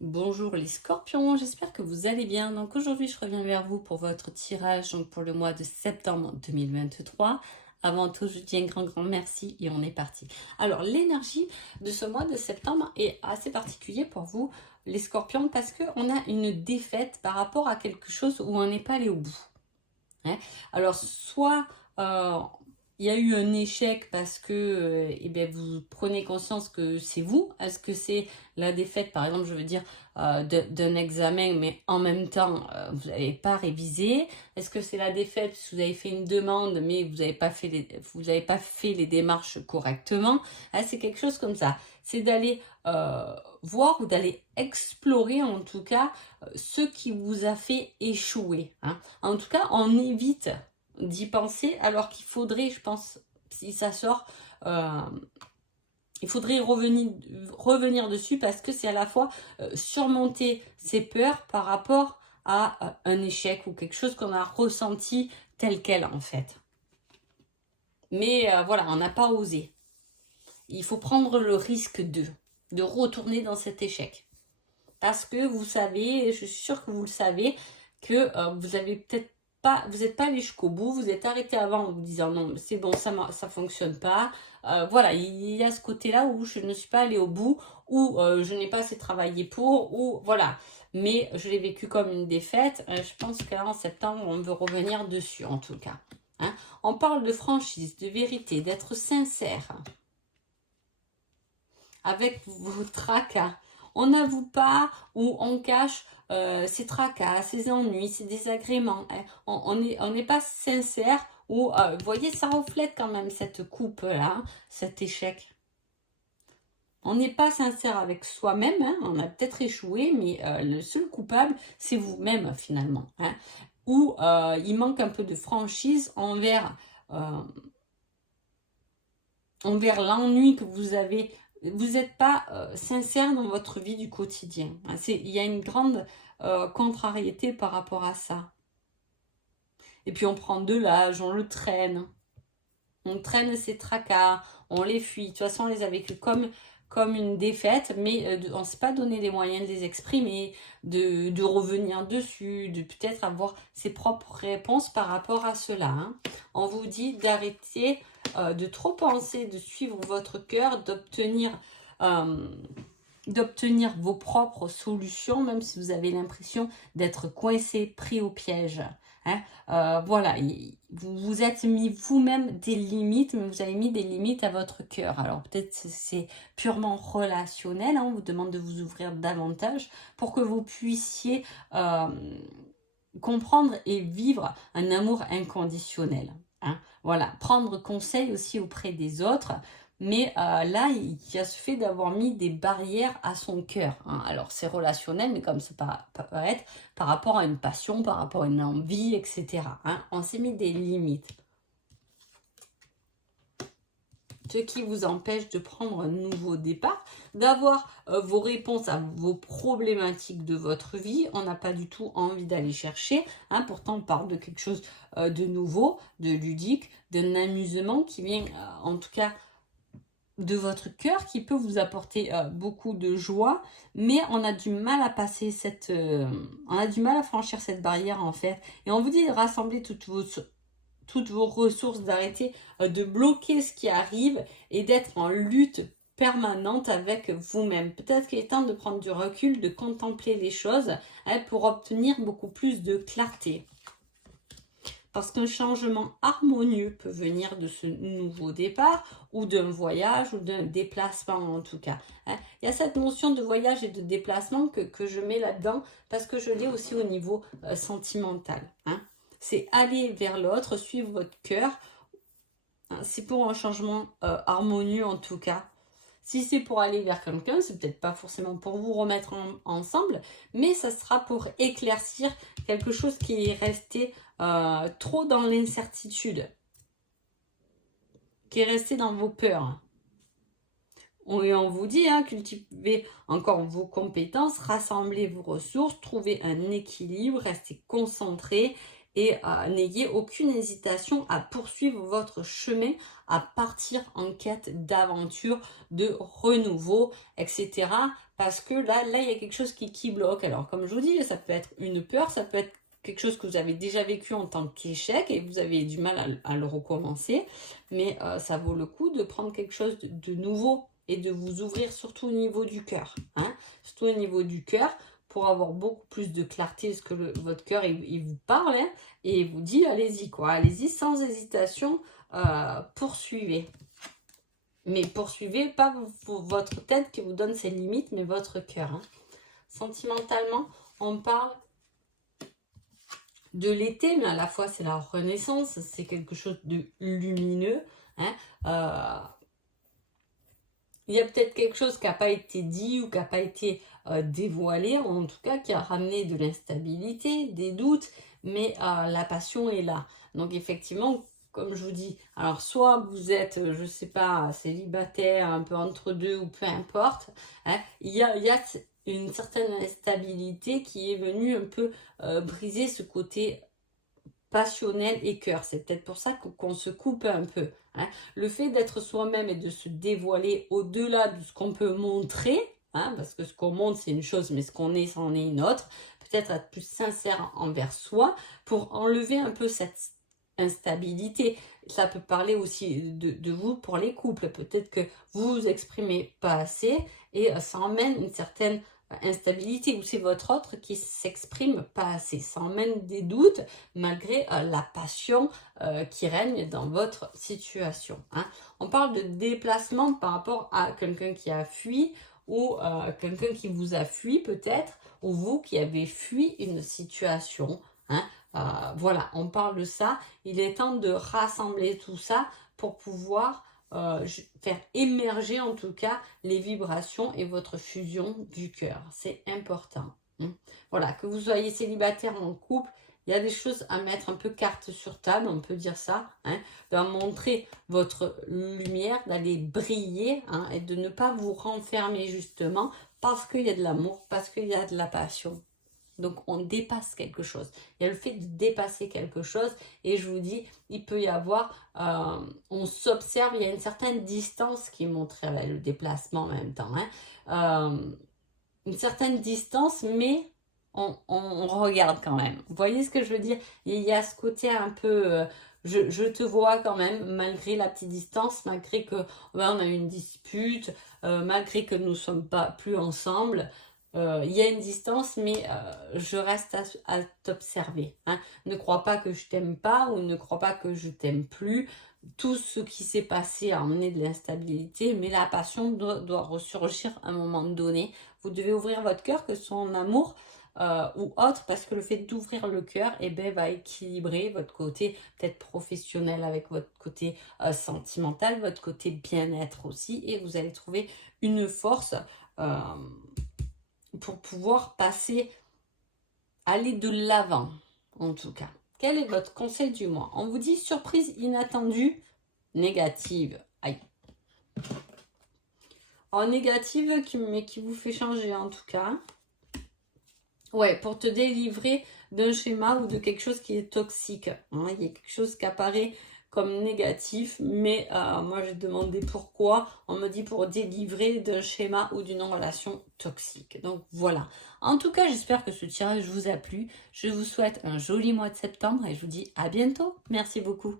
Bonjour les scorpions, j'espère que vous allez bien. Donc aujourd'hui, je reviens vers vous pour votre tirage donc pour le mois de septembre 2023. Avant tout, je dis un grand merci et on est parti. Alors, l'énergie de ce mois de septembre est assez particulière pour vous, les scorpions, parce qu'on a une défaite par rapport à quelque chose où on n'est pas allé au bout. Hein. Alors, soit il y a eu un échec parce que eh bien, vous prenez conscience que c'est vous. Est-ce que c'est la défaite, par exemple, je veux dire, d'un examen, mais en même temps, vous n'avez pas révisé? Est-ce que c'est la défaite parce que vous avez fait une demande, mais vous n'avez pas fait les démarches correctement? Hein, c'est quelque chose comme ça. C'est d'aller voir ou d'aller explorer, en tout cas, ce qui vous a fait échouer. Hein. En tout cas, on évite d'y penser, alors qu'il faudrait, je pense, si ça sort, euh, il faudrait revenir dessus parce que c'est à la fois surmonter ses peurs par rapport à un échec ou quelque chose qu'on a ressenti tel quel en fait. Mais voilà, on n'a pas osé. Il faut prendre le risque de retourner dans cet échec. Parce que vous savez, je suis sûre que vous le savez, que vous avez peut-être pas, vous n'êtes pas allé jusqu'au bout, vous êtes arrêté avant en vous disant non, c'est bon, ça fonctionne pas. Voilà, il y a ce côté-là où je ne suis pas allée au bout, où je n'ai pas assez travaillé pour, ou voilà. Mais je l'ai vécu comme une défaite. Je pense que là, en septembre, on veut revenir dessus, en tout cas. Hein. On parle de franchise, de vérité, d'être sincère avec vos tracas. On n'avoue pas ou on cache ses tracas, ses ennuis, ses désagréments. Hein. On n'est pas sincère ou, vous voyez, ça reflète quand même cette coupe-là, cet échec. On n'est pas sincère avec soi-même, hein. On a peut-être échoué, mais le seul coupable, c'est vous-même finalement. Hein. Ou il manque un peu de franchise envers l'ennui que vous avez. Vous n'êtes pas sincère dans votre vie du quotidien. Il y a une grande contrariété par rapport à ça. Et puis on prend de l'âge, on le traîne. On traîne ses tracas, on les fuit. De toute façon, on les a vécus comme une défaite, mais on ne s'est pas donné les moyens de les exprimer, de revenir dessus, de peut-être avoir ses propres réponses par rapport à cela. Hein. On vous dit d'arrêter de trop penser, de suivre votre cœur, d'obtenir vos propres solutions, même si vous avez l'impression d'être coincé, pris au piège. Hein. Voilà, vous vous êtes mis vous-même des limites, mais vous avez mis des limites à votre cœur. Alors peut-être c'est purement relationnel, hein, on vous demande de vous ouvrir davantage pour que vous puissiez comprendre et vivre un amour inconditionnel. Hein. Voilà, prendre conseil aussi auprès des autres. Mais là, il y a ce fait d'avoir mis des barrières à son cœur. Hein. Alors, c'est relationnel, mais comme ça peut paraître, par rapport à une passion, par rapport à une envie, etc. Hein. On s'est mis des limites. Ce qui vous empêche de prendre un nouveau départ, d'avoir vos réponses à vos problématiques de votre vie. On n'a pas du tout envie d'aller chercher. Hein. Pourtant, on parle de quelque chose de nouveau, de ludique, d'un amusement qui vient, en tout cas, de votre cœur, qui peut vous apporter beaucoup de joie, mais on a du mal à passer on a du mal à franchir cette barrière en fait. Et on vous dit de rassembler toutes vos ressources, d'arrêter de bloquer ce qui arrive et d'être en lutte permanente avec vous-même. Peut-être qu'il est temps de prendre du recul, de contempler les choses hein, pour obtenir beaucoup plus de clarté. Parce qu'un changement harmonieux peut venir de ce nouveau départ ou d'un voyage ou d'un déplacement en tout cas. Hein. Il y a cette notion de voyage et de déplacement que je mets là-dedans parce que je l'ai aussi au niveau sentimental. Hein. C'est aller vers l'autre, suivre votre cœur. Hein. C'est pour un changement harmonieux en tout cas. Si c'est pour aller vers quelqu'un, c'est peut-être pas forcément pour vous remettre ensemble, mais ça sera pour éclaircir quelque chose qui est resté trop dans l'incertitude, qui est resté dans vos peurs. Et on vous dit, hein, cultivez encore vos compétences, rassemblez vos ressources, trouvez un équilibre, restez concentré et n'ayez aucune hésitation à poursuivre votre chemin, à partir en quête d'aventure, de renouveau, etc. parce que là, il y a quelque chose qui bloque. Alors, comme je vous dis, ça peut être une peur, ça peut être quelque chose que vous avez déjà vécu en tant qu'échec et vous avez du mal à le recommencer. Mais ça vaut le coup de prendre quelque chose de nouveau et de vous ouvrir surtout au niveau du cœur. Hein, surtout au niveau du cœur pour avoir beaucoup plus de clarté, parce que votre cœur, il vous parle hein, et il vous dit, allez-y, quoi. Allez-y sans hésitation, poursuivez. Mais poursuivez pas votre tête qui vous donne ses limites, mais votre cœur. Hein. Sentimentalement, on parle de l'été, mais à la fois c'est la renaissance, c'est quelque chose de lumineux. Hein. Il y a peut-être quelque chose qui n'a pas été dit ou qui n'a pas été dévoilé, en tout cas qui a ramené de l'instabilité, des doutes, mais la passion est là. Donc effectivement, comme je vous dis, alors soit vous êtes, je ne sais pas, célibataire, un peu entre deux ou peu importe, hein, il y a une certaine instabilité qui est venue un peu briser ce côté passionnel et cœur. C'est peut-être pour ça qu'on se coupe un peu. Hein. Le fait d'être soi-même et de se dévoiler au-delà de ce qu'on peut montrer, hein, parce que ce qu'on montre c'est une chose, mais ce qu'on est, c'en est une autre. Peut-être être plus sincère envers soi pour enlever un peu cette instabilité. Ça peut parler aussi de vous pour les couples. Peut-être que vous vous exprimez pas assez et ça emmène une certaine instabilité ou c'est votre autre qui s'exprime pas assez. Ça emmène des doutes malgré la passion qui règne dans votre situation. Hein. On parle de déplacement par rapport à quelqu'un qui a fui ou quelqu'un qui vous a fui peut-être, ou vous qui avez fui une situation. Hein. Voilà, on parle de ça. Il est temps de rassembler tout ça pour pouvoir faire émerger en tout cas les vibrations et votre fusion du cœur. C'est important. Hein. Voilà, que vous soyez célibataire ou en couple, il y a des choses à mettre un peu carte sur table, on peut dire ça, hein, de montrer votre lumière, d'aller briller hein, et de ne pas vous renfermer justement parce qu'il y a de l'amour, parce qu'il y a de la passion. Donc, on dépasse quelque chose. Il y a le fait de dépasser quelque chose. Et je vous dis, il peut y avoir, on s'observe, il y a une certaine distance qui est montrée avec le déplacement en même temps. Hein. Une certaine distance, mais on regarde quand même. Vous voyez ce que je veux dire? Il y a ce côté un peu... je te vois quand même, malgré la petite distance, malgré que on a eu une dispute, malgré que nous ne sommes pas plus ensemble. Il y a une distance, mais je reste à t'observer. Hein. Ne crois pas que je t'aime pas ou ne crois pas que je t'aime plus. Tout ce qui s'est passé a emmené de l'instabilité, mais la passion doit ressurgir à un moment donné. Vous devez ouvrir votre cœur, que ce soit en amour ou autre, parce que le fait d'ouvrir le cœur va équilibrer votre côté peut-être professionnel avec votre côté sentimental, votre côté bien-être aussi, et vous allez trouver une force pour pouvoir aller de l'avant, en tout cas. Quel est votre conseil du mois? On vous dit surprise inattendue, négative. Aïe. En négative, mais qui vous fait changer, en tout cas. Ouais, pour te délivrer d'un schéma ou de quelque chose qui est toxique. Hein. Il y a quelque chose qui apparaît comme négatif, mais moi j'ai demandé pourquoi. On me dit pour délivrer d'un schéma ou d'une relation toxique. Donc voilà. En tout cas, j'espère que ce tirage vous a plu. Je vous souhaite un joli mois de septembre et je vous dis à bientôt. Merci beaucoup.